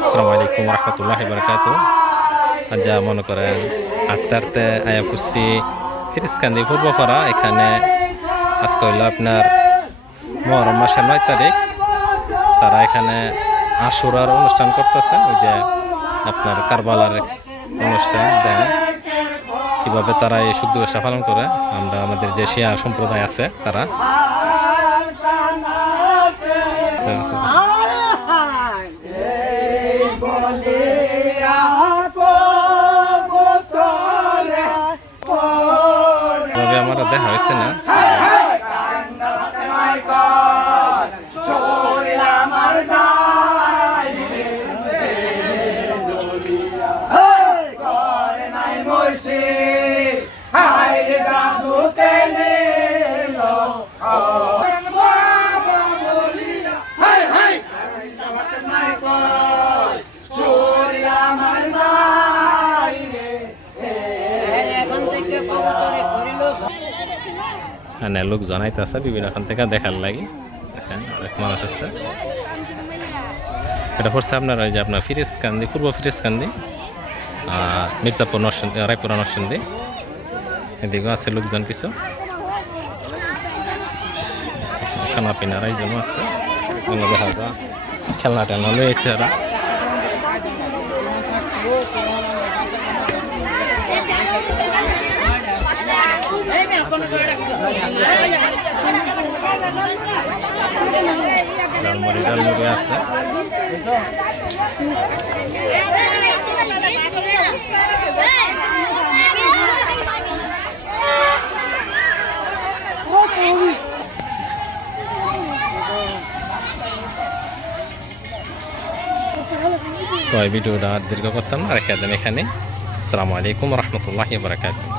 আসসালামু আলাইকুম রহমতুল্লাহ বরকাত যা মনে করেন আটতে আয়া ফুসি ফিরিসকান্দি পূর্বপাড়া এখানে আজকে হইল আপনার মহরম মাসের নয় তারিখ। তারা এখানে আশুরার অনুষ্ঠান করতেছে ওই যে আপনার কারবালার অনুষ্ঠান দেন। কীভাবে তারা এই শুদ্ধ ব্যবসা পালন করে, আমরা আমাদের যে শিয়া সম্প্রদায় আছে তারা। তবে আমার দেখা হয়েছে না? এখানে লোক জানাইতে আছে, বিভিন্ন খান থেকে দেখার লাগি। দেখেন অনেক মানুষ আছে। এটা পড়ছে আপনার ওই যে আপনার ফিরেজ কান্দি পূর্ব ফিরেজ কান্দি আর মির্জাপুর নরসিংদী রায়পুরা নরসিংদী। এদিকেও আছে লোকজন কিছু। খানা পিনার আয়োজনও আছে। দেখা যায় খেলনা টেলনা লয়ে এসে ঝালমুড়ি ঝালমুড়ি আছে। তো এই ভিডিওটা আর দীর্ঘ করতাম। দেন এখানে। আসসালামু আলাইকুম রহমতুল্লাহ বারকাতুহ।